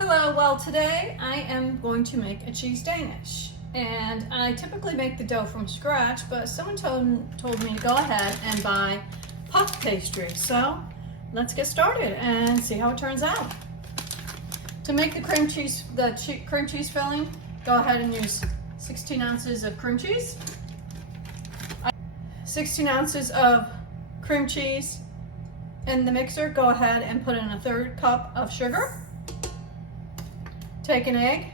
Hello, well today I am going to make a cheese Danish. And I typically make the dough from scratch, but someone told me to go ahead and buy puff pastry. So let's get started and see how it turns out. To make the cream cheese filling, go ahead and use 16 ounces of cream cheese, 16 ounces of cream cheese in the mixer. Go ahead and put in a 1/3 cup of sugar. Take an egg,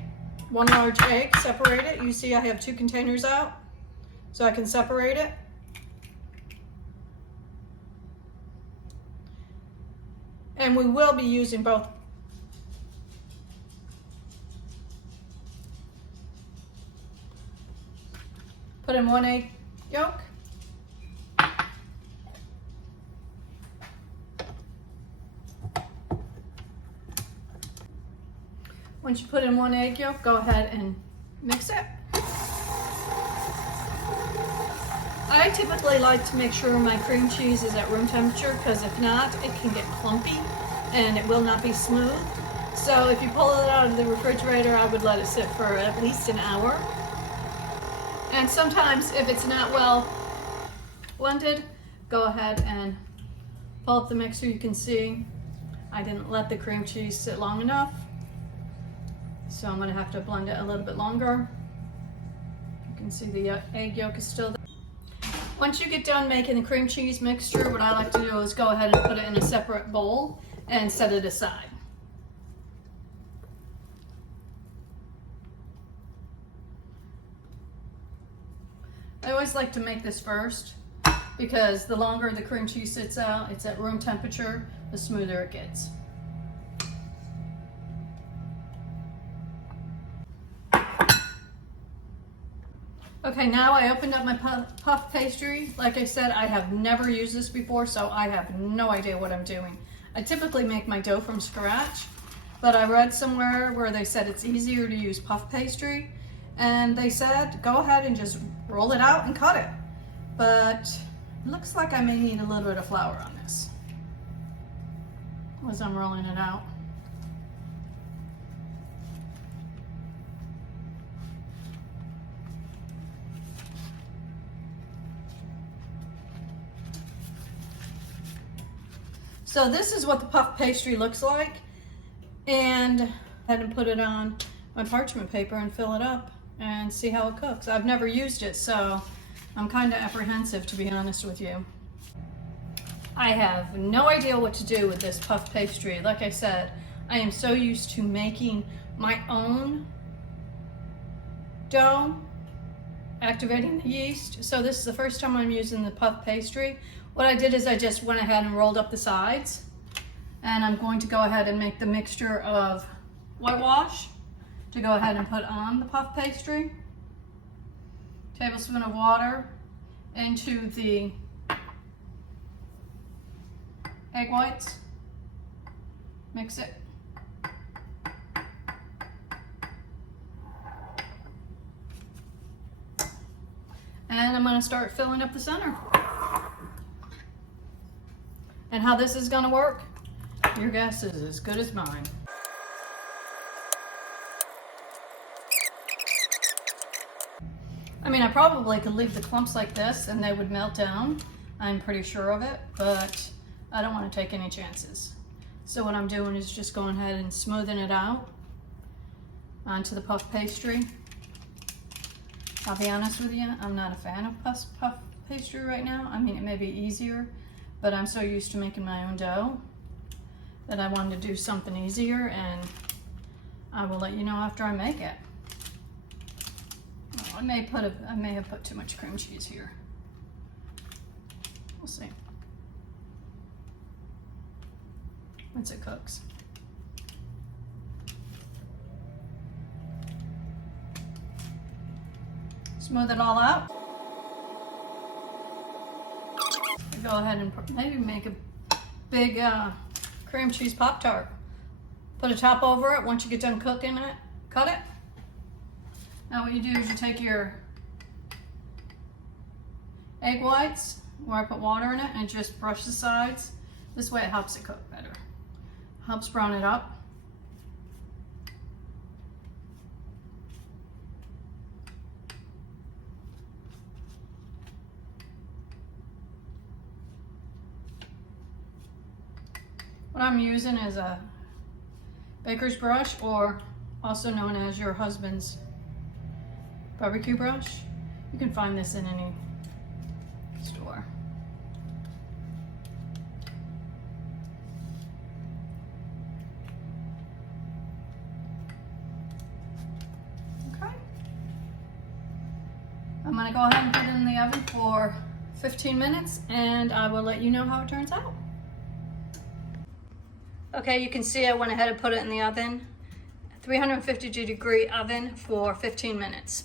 1 large egg, separate it. You see I have 2 containers out, so I can separate it. And we will be using both. Put in 1 egg yolk. Once you put in 1 egg yolk, go ahead and mix it. I typically like to make sure my cream cheese is at room temperature, because if not, it can get clumpy and it will not be smooth. So if you pull it out of the refrigerator, I would let it sit for at least an hour. And sometimes if it's not well blended, go ahead and pull up the mixer. You can see I didn't let the cream cheese sit long enough, so I'm going to have to blend it a little bit longer. You can see the egg yolk is still there. Once you get done making the cream cheese mixture, what I like to do is go ahead and put it in a separate bowl and set it aside. I always like to make this first, because the longer the cream cheese sits out, it's at room temperature, the smoother it gets. Okay, now I opened up my puff pastry. Like I said, I have never used this before, so I have no idea what I'm doing. I typically make my dough from scratch, but I read somewhere where they said it's easier to use puff pastry, and they said go ahead and just roll it out and cut it. But it looks like I may need a little bit of flour on this as I'm rolling it out. So this is what the puff pastry looks like, and I had to put it on my parchment paper and fill it up and see how it cooks. I've never used it, so I'm kind of apprehensive, to be honest with you. I have no idea what to do with this puff pastry. Like I said, I am so used to making my own dough, activating the yeast. So this is the first time I'm using the puff pastry. What I did is I just went ahead and rolled up the sides, and I'm going to go ahead and make the mixture of whitewash to go ahead and put on the puff pastry. Tablespoon of water into the egg whites. Mix it. And I'm going to start filling up the center. And how this is going to work, your guess is as good as mine. I mean, I probably could leave the clumps like this and they would melt down. I'm pretty sure of it, but I don't want to take any chances. So what I'm doing is just going ahead and smoothing it out onto the puff pastry. I'll be honest with you, I'm not a fan of puff pastry right now. I mean, it may be easier, but I'm so used to making my own dough that I wanted to do something easier, and I will let you know after I make it. Well, I may have put too much cream cheese here. We'll see. Once it cooks. Smooth it all out. Go ahead and maybe make a big cream cheese Pop-Tart. Put a top over it. Once you get done cooking it, cut it. Now what you do is you take your egg whites, where I put water in it, and just brush the sides. This way it helps it cook better. Helps brown it up. What I'm using is a baker's brush, or also known as your husband's barbecue brush. You can find this in any store. Okay. I'm gonna go ahead and put it in the oven for 15 minutes and I will let you know how it turns out. Okay, you can see I went ahead and put it in the oven, 350 degree oven for 15 minutes.